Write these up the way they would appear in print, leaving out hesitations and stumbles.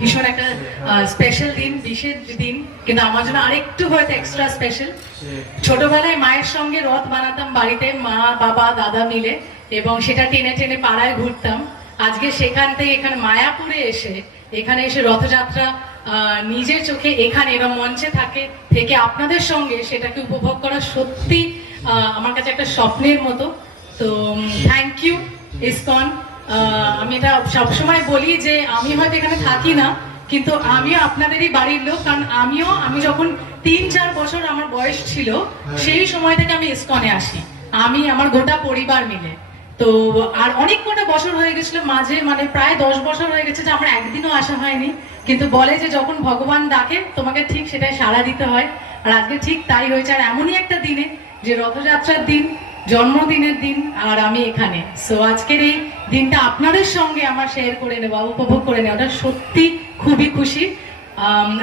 ভীষণ একটা স্পেশাল দিন, বিশেষ দিন, কিন্তু আমার জন্য আরেকটু হয়তো এক্সট্রা স্পেশাল। ছোটবেলায় মায়ের সঙ্গে রথ বানাতাম বাড়িতে, মা বাবা দাদা মিলে, এবং সেটা টেনে টেনে পাড়ায় ঘুরতাম। আজকে সেখান থেকে এখানে মায়াপুরে এখানে এসে রথযাত্রা নিজের চোখে এখানে এবং মঞ্চে থেকে আপনাদের সঙ্গে সেটাকে উপভোগ করা সত্যি আমার কাছে একটা স্বপ্নের মতো। তো থ্যাংক ইউ ইসকন। আমি এটা সবসময় বলি যে আমি হয়তো এখানে থাকি না, কিন্তু আমিও আপনাদেরই বাড়ির লোক, কারণ আমি যখন 3-4 বছর আমার বয়স ছিল সেই সময় থেকে আমি ইসকনে আসি, আমি আমার গোটা পরিবার মিলে। তো আর অনেক কটা বছর হয়ে গেছিল মাঝে, মানে প্রায় 10 বছর হয়ে গেছে যে আমার একদিনও আসা হয়নি, কিন্তু বলে যে যখন ভগবান ডাকে তোমাকে ঠিক সেটাই সাড়া দিতে হয়। আর আজকে ঠিক তাই হয়েছে। আর এমনই একটা দিনে, যে রথযাত্রার দিন, জন্মদিনের দিন, আর আমি এখানে। সো আজকের এই দিনটা আপনাদের সঙ্গে আমার শেয়ার করে নেওয়া, উপভোগ করে নেওয়াটা সত্যি খুবই খুশি।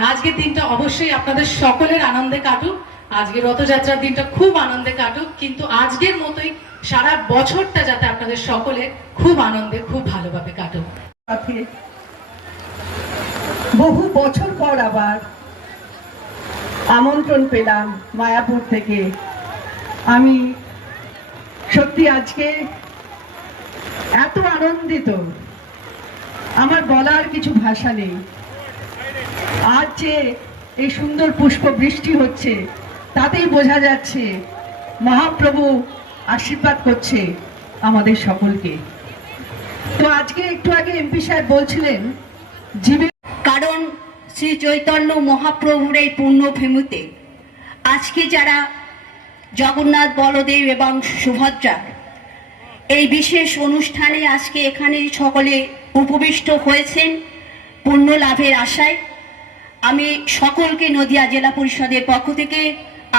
আজকের দিনটা অবশ্যই আপনাদের সকলের আনন্দে কাটুক, আজকে রথযাত্রার দিনটা খুব আনন্দে কাটুক, কিন্তু আজকের মতোই সারা বছরটা যাতে আপনাদের সকলে খুব আনন্দে, খুব ভালোভাবে কাটুক। বহু বছর পর আবার আমন্ত্রণ পেলাম মায়াপুর থেকে। আমি সত্যি আজকে এত আনন্দিত, আমার বলার কিছু ভাষা নেই। আজ যে এই সুন্দর পুষ্প বৃষ্টি হচ্ছে তাতেই বোঝা যাচ্ছে মহাপ্রভু আশীর্বাদ করছে আমাদের সকলকে। তো আজকে একটু আগে এমপি সাহেব বলছিলেন জীবের, কারণ শ্রী চৈতন্য মহাপ্রভুর এই পুণ্যভূমিতে আজকে যারা জগন্নাথ, বলদেব এবং সুভদ্রা এই বিশেষ অনুষ্ঠানে আজকে এখানে সকলে উপবিষ্ট হয়েছেন পুণ্য লাভের আশায়, আমি সকলকে নদিয়া জেলা পরিষদের পক্ষ থেকে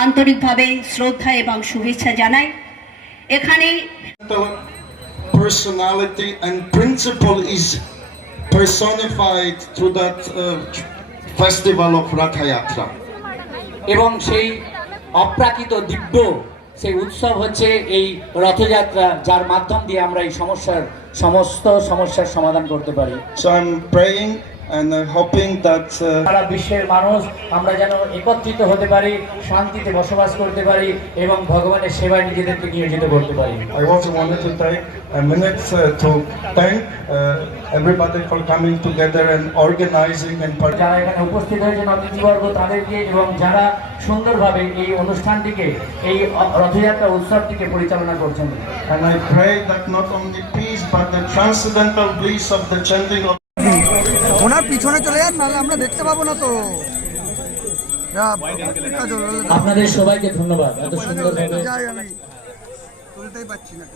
আন্তরিকভাবে শ্রদ্ধা এবং শুভেচ্ছা জানাই। এখানে personality and principle is personified through that festival of Ratha Yatra. এবং সেই অপ্রাকৃত দিব্য সেই উৎসব হচ্ছে এই রথযাত্রা, যার মাধ্যম দিয়ে আমরা এই সমস্ত সমস্যার সমাধান করতে পারি। So I'm praying and hoping that সারা বিশ্বের মানুষ আমরা যেন একত্রিত হতে পারি, শান্তিতে বসবাস করতে পারি এবং ভগবানের সেবায় নিজেদেরকে নিয়োজিত করতে পারি। I also wanted to take a minute to thank everybody for coming together and organizing and যারা এখানে উপস্থিত হয়েছেন অতিথিবর্গ তাদেরকে, এবং যারা সুন্দরভাবে এই অনুষ্ঠানটিকে, এই রথযাত্রা উৎসবটিকে পরিচালনা করছেন। And I pray that not only peace but the transcendental bliss of the chanting of ওনার পিছনে চলে যান, নাহলে আমরা দেখতে পাবো না তো। আপনাদের সবাইকে ধন্যবাদ, এত সুন্দরভাবে যাই আমি তুলতেই পাচ্ছি না।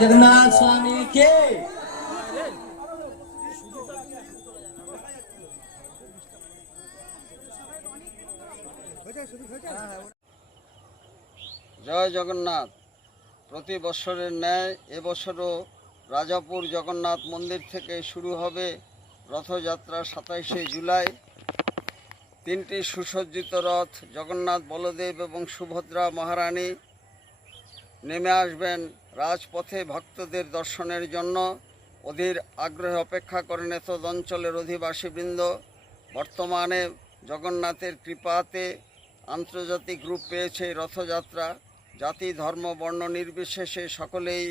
জগন্নাথ স্বামী কে। জয় জগন্নাথ। প্রতি বছরের ন্যায় এবছরও রাজাপুর জগন্নাথ মন্দির থেকে শুরু হবে রথযাত্রা 27শে জুলাই। 3টি সুসজ্জিত রথ, জগন্নাথ, বলদেব এবং সুভদ্রা মহারানী নেমে আসবেন রাজপথে ভক্তদের দর্শনের জন্য। অধীর আগ্রহে অপেক্ষা করেন এতদ অঞ্চলের অধিবাসীবৃন্দ। বর্তমানে জগন্নাথের কৃপাতে আন্তর্জাতিক রূপ পেয়েছে এই রথযাত্রা। জাতি, ধর্ম, বর্ণ নির্বিশেষে সকলেই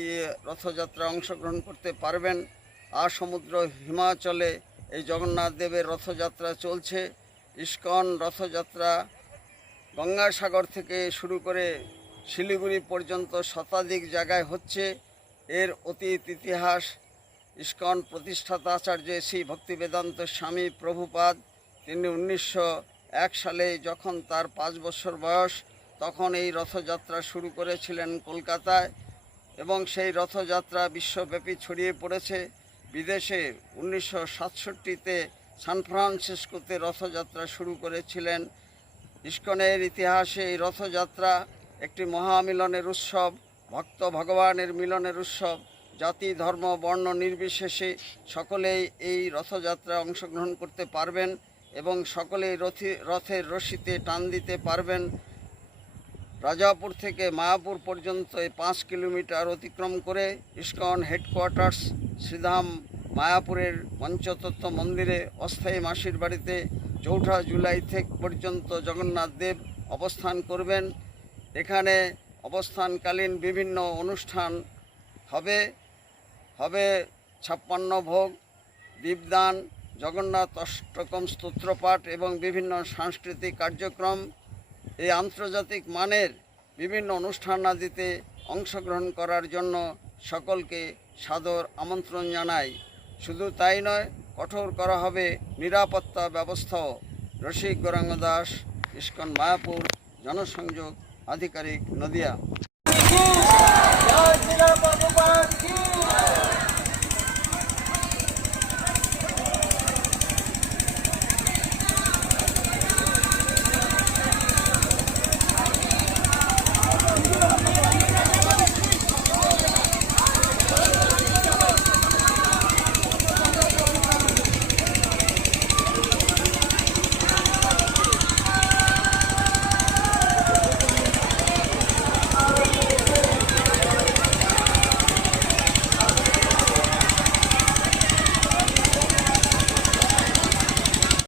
রথযাত্রা অংশগ্রহণ করতে পারবেন। আর সমুদ্র হিমাচলে এই জগন্নাথ দেবের রথযাত্রা চলছে। ইস্কন রথযাত্রা গঙ্গাসাগর থেকে শুরু করে শিলিগুড়ি পর্যন্ত শতাধিক জায়গায় হচ্ছে। এর অতীত ইতিহাস, ইস্কন প্রতিষ্ঠাতা আচার্য শ্রী ভক্তিবেদান্ত স্বামী প্রভুপাদ, তিনি 1901 সালে যখন তার 5 বছর বয়স, তখন এই রথযাত্রা শুরু করেছিলেন কলকাতায়, এবং সেই রথযাত্রা বিশ্বব্যাপী ছড়িয়ে পড়েছে। বিদেশে 1967-তে সান ফ্রান্সিসকোতে রথযাত্রা শুরু করেছিলেন। ইস্কনের ইতিহাসে এই রথযাত্রা একটি মহামিলনের উৎসব, ভক্ত ভগবানের মিলনের উৎসব। জাতি, ধর্ম, বর্ণ নির্বিশেষে সকলেই এই রথযাত্রায় অংশগ্রহণ করতে পারবেন এবং সকলেই রথের রশিতে টান দিতে পারবেন। রাজাপুর থেকে মায়াপুর পর্যন্ত এই 5 কিলোমিটার অতিক্রম করে ইস্কন হেডকোয়ার্টার্স শ্রীধাম মায়াপুরের পঞ্চতত্ত্ব মন্দিরে অস্থায়ী মাসির বাড়িতে 4 জুলাই থেকে পর্যন্ত জগন্নাথ দেব অবস্থান করবেন। এখানে অবস্থানকালীন বিভিন্ন অনুষ্ঠান হবে 56 ভোগ, দীপদান, জগন্নাথ অষ্টকম স্তোত্রপাঠ এবং বিভিন্ন সাংস্কৃতিক কার্যক্রম। এই আন্তর্জাতিক মানের বিভিন্ন অনুষ্ঠানাদিতে অংশগ্রহণ করার জন্য সকলকে সাদর আমন্ত্রণ জানাই। শুধু তাই নয়, কঠোর করা হবে নিরাপত্তা ব্যবস্থাও। রসিক গৌরাঙ্গ দাস, ইস্কন মায়াপুর, জনসংযোগ আধিকারিক, নদিয়া।